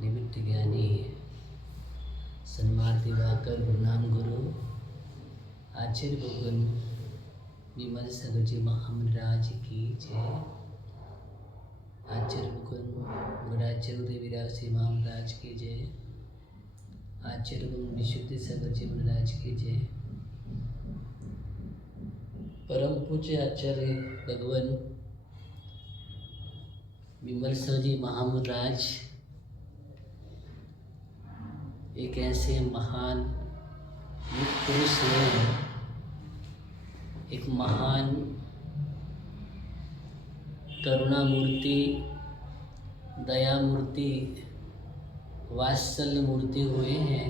निमित्त ज्ञानी सन्मार्ग दिवाकर गुरुनाम गुरु आचार्य भगवान विमल सागर जी महाराज की जय। आचार्य भगवान गुराचार्य उदय विराग श्री महाराज की जय। आचार्य भगवान विशुद्धि सागर जी महाराज की जय। परम पूज्य आचार्य भगवान विमल सागर जी महाराज एक ऐसे महान युग पुरुष हैं, एक महान करुणा मूर्ति, दया मूर्ति, वात्सल्य मूर्ति हुए हैं,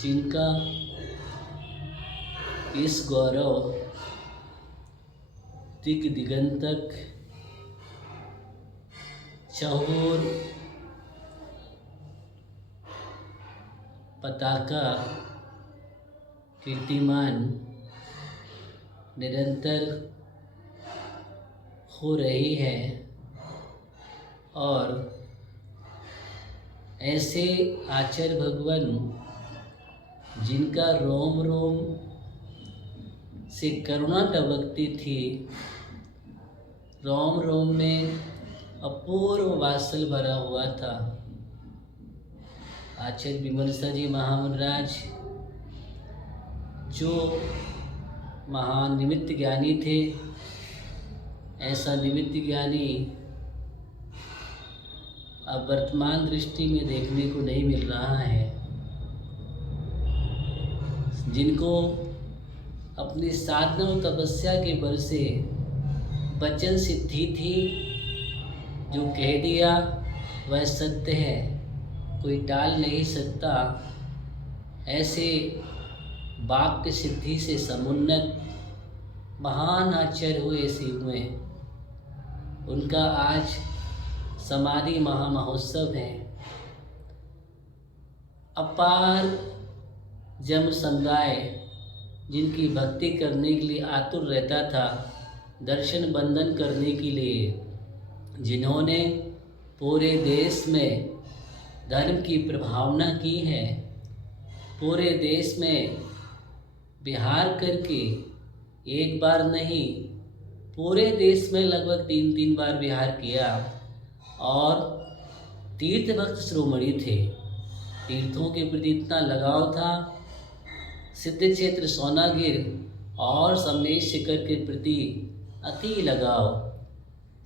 जिनका इस गौरव दिग दिगंतक चहुर पताका कीर्तिमान निरंतर हो रही है। और ऐसे आचार्य भगवान जिनका रोम रोम से करुणा टपकती थी, रोम रोम में अपूर्व वात्सल्य भरा हुआ था। आचार्य विमल सागर जी महाराज जो महान निमित्त ज्ञानी थे, ऐसा निमित्त ज्ञानी अब वर्तमान दृष्टि में देखने को नहीं मिल रहा है। जिनको अपनी साधना और तपस्या के बल से वचन सिद्धि थी, जो कह दिया वह सत्य है, कोई टाल नहीं सकता। ऐसे वाक्य सिद्धि से समुन्नत महान आचार्य हुए शिव में, उनका आज समाधि महामहोत्सव है। अपार जन समुदाय जिनकी भक्ति करने के लिए आतुर रहता था, दर्शन बंदन करने के लिए, जिन्होंने पूरे देश में धर्म की प्रभावना की है, पूरे देश में विहार करके एक बार नहीं, पूरे देश में लगभग 3-3 बार विहार किया। और तीर्थ भक्त शिरोमणि थे, तीर्थों के प्रति इतना लगाव था। सिद्ध क्षेत्र सोनागिर और समलेश शिखर के प्रति अति लगाव,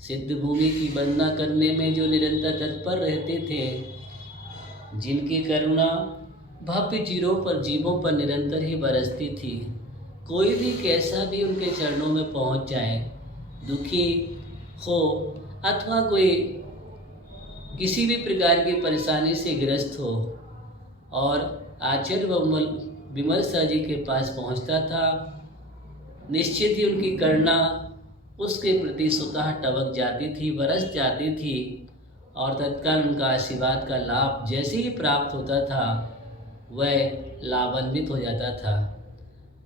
सिद्ध भूमि की वंदना करने में जो निरंतर तत्पर रहते थे, जिनकी करुणा भव्य जीवों पर निरंतर ही बरसती थी। कोई भी कैसा भी उनके चरणों में पहुंच जाए, दुखी हो अथवा कोई किसी भी प्रकार की परेशानी से ग्रस्त हो, और आचार्य विमल सागर जी के पास पहुंचता था, निश्चित ही उनकी करुणा उसके प्रति स्वतः टपक जाती थी, बरस जाती थी। और तत्काल उनका आशीर्वाद का लाभ जैसे ही प्राप्त होता था, वह लाभान्वित हो जाता था।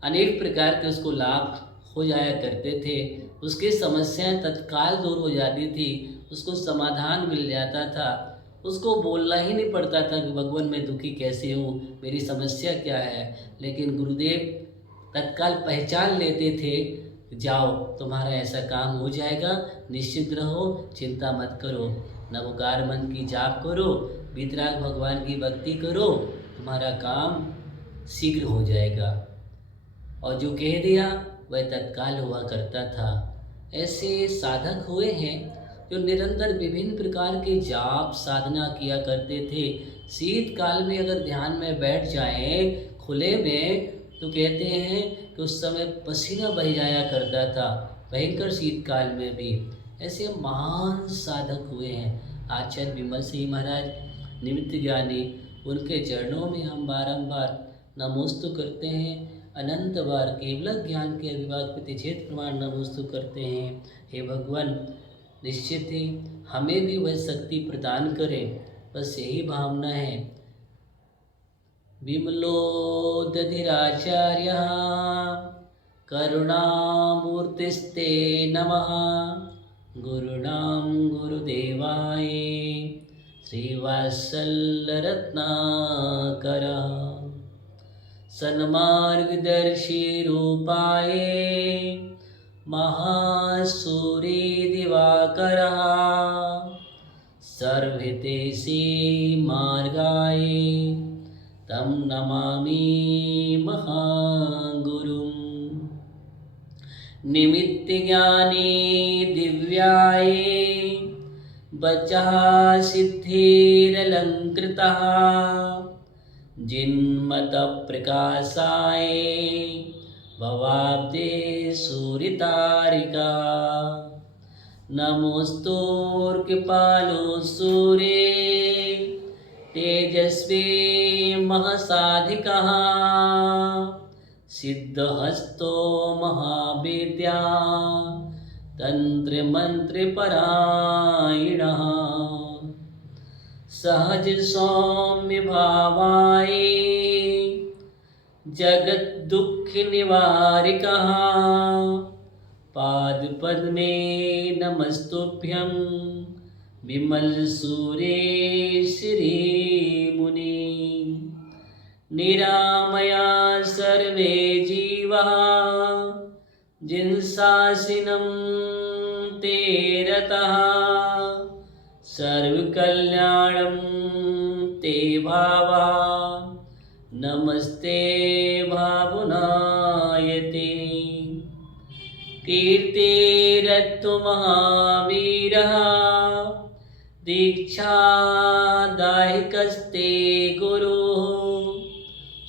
अनेक प्रकार के उसको लाभ हो जाया करते थे, उसकी समस्याएं तत्काल दूर हो जाती थी, उसको समाधान मिल जाता था, उसको बोलना ही नहीं पड़ता था कि भगवान मैं दुखी कैसे हूँ, मेरी समस्या क्या है। लेकिन गुरुदेव तत्काल पहचान लेते थे, जाओ तुम्हारा ऐसा काम हो जाएगा, निश्चिंत रहो, चिंता मत करो, नवकार मन की जाप करो, वीतराग भगवान की भक्ति करो, तुम्हारा काम शीघ्र हो जाएगा। और जो कह दिया वह तत्काल हुआ करता था। ऐसे साधक हुए हैं जो निरंतर विभिन्न प्रकार के जाप साधना किया करते थे। शीतकाल में अगर ध्यान में बैठ जाएं खुले में, तो कहते हैं कि उस समय पसीना बह जाया करता था, भयंकर शीतकाल में भी। ऐसे महान साधक हुए हैं आचार्य विमल सिंह महाराज निमित्त ज्ञानी। उनके चरणों में हम बारंबार नमोस्तु करते हैं, अनंत बार केवल ज्ञान के अभिभाग प्रतिषेध प्रमाण नमोस्तु करते हैं। हे भगवान, निश्चित ही हमें भी वह शक्ति प्रदान करें, बस यही भावना है। विमलो दधिराचार्यः करुणामूर्तिस्ते नमः। गुरुणां गुरुदेवाय श्रीवात्सल्यरत्नाकरा सन्मार्गदर्शी रूपाय महासूरी दिवाकरः सर्वहितैषी मार्गाय तं नमामि महागुरुम् निमित्तज्ञानी दिव्याय वचः सिद्धिरलङ्कृतः जिन्मतप्रकाशाय भवाब्दे सूर्यतारिका नमोस्तुर्कृपालो सूर्ये तेजस्वी महसाधिकः सिद्धहस्तो महाविद्या तन्त्रमन्त्रपरायणः सहज सौम्य भावाय जगद्दुःखनिवारिकः पादपद्मे नमस्तुभ्यं विमलसूरे श्रीमुनि निरामया सर्वे जीवाः जिन्शासिनं ते रतः सर्वकल्याणं ते भावा नमस्ते भावुनायते कीर्तिरत्तु महावीरः दीक्षादायकस्ते गुरुः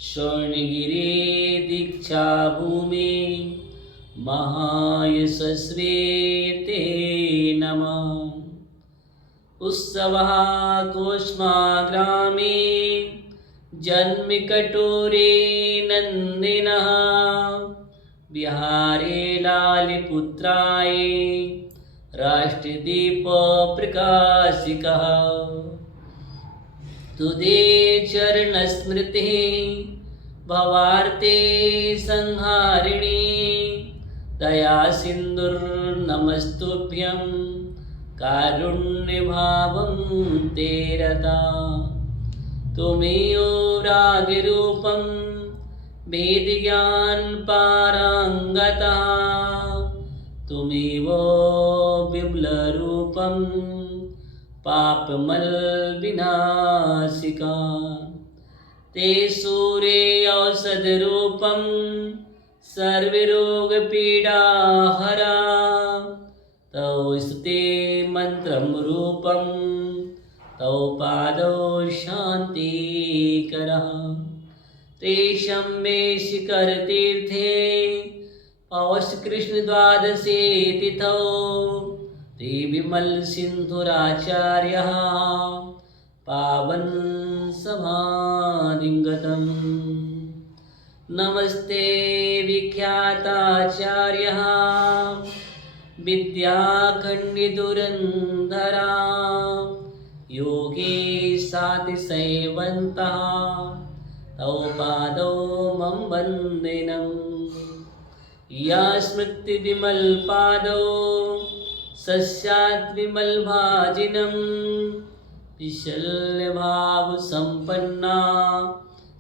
स्वर्णगिरे दीक्षाभूमि महायशस्वे ते नमः उत्सवः कूष्माग्रामे जन्मकटोरे नन्दिनः बिहारे लालिपुत्राय राष्ट्रदीपप्रकाशिकः तुदे चरणस्मृतिः भवार्ते संहारिणी दया सिन्धुर्नमस्तुभ्यं कारुण्यभावं ते रता त्वमेव रागरूपं वेदज्ञान पारंगतः त्वमेव विमलरूपं पापमलविनाशिका ते सूर्ये औषधरूपं सर्वरोगपीडाहरा तौ स्तुते मंत्रं रूपं तौ पादौ शान्तिकरः तेषं मे शिखरतीर्थे पौषकृष्णद्वादशे तिथौ ते विमलसिन्धुराचार्यः पावन समाधिगतम् नमस्ते विख्याताचार्यः विद्याखण्डिधुरन्धरा योगेशातिशयवन्तः तौ पादौ मम वन्दिनं या स्मृतिविमलपादौ सस्यात् विमलभाजिनं विशल्यभावसम्पन्ना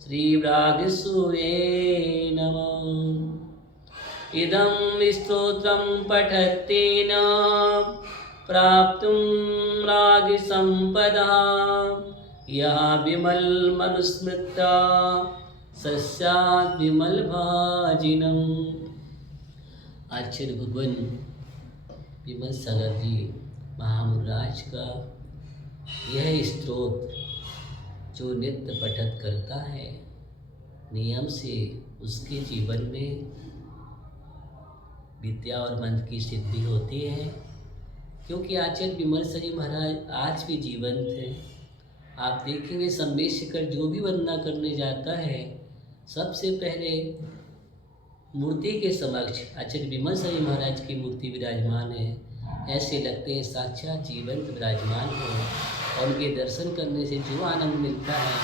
श्रीवागीसूर्ये नमः इदं स्तोत्रं पठत्तेन प्राप्तुं रागसम्पदः यः विमलमनुस्मृत्या सस्यात् विमलभाजिनम्। आचार्य भगवान विमल सागर जी महामुराज का यह स्तोत्र जो नित्य पठन करता है नियम से उसके जीवन में विद्या और मंत्र की सिद्धि होती है, क्योंकि आचार्य विमल सरी महाराज आज भी जीवंत है। आप देखेंगे संवेश शिखर जो भी वंदना करने जाता है सबसे पहले मूर्ति के समक्ष आचार्य विमल सरी महाराज की मूर्ति विराजमान है। ऐसे लगते हैं साक्षात जीवंत विराजमान हो, और उनके दर्शन करने से जो आनंद मिलता है,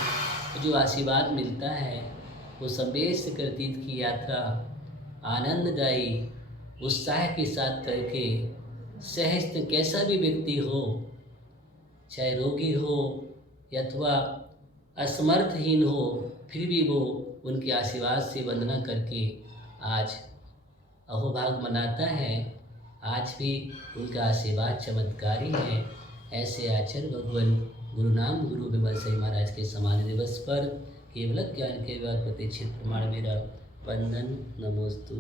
जो आशीर्वाद मिलता है, वो संवेश शिखर तीर्थ की यात्रा आनंददायी उत्साह के साथ करके सहज कैसा भी व्यक्ति हो, चाहे रोगी हो अथवा असमर्थहीन हो, फिर भी वो उनके आशीर्वाद से वंदना करके आज अहोभाग मनाता है। आज भी उनका आशीर्वाद चमत्कारी है। ऐसे आचार्य भगवान गुरुनाम गुरु विमल साई महाराज के समाधि दिवस पर केवल ज्ञान के बाद प्रतिष्ठित प्रमाण मेरा वंदन नमोस्तु।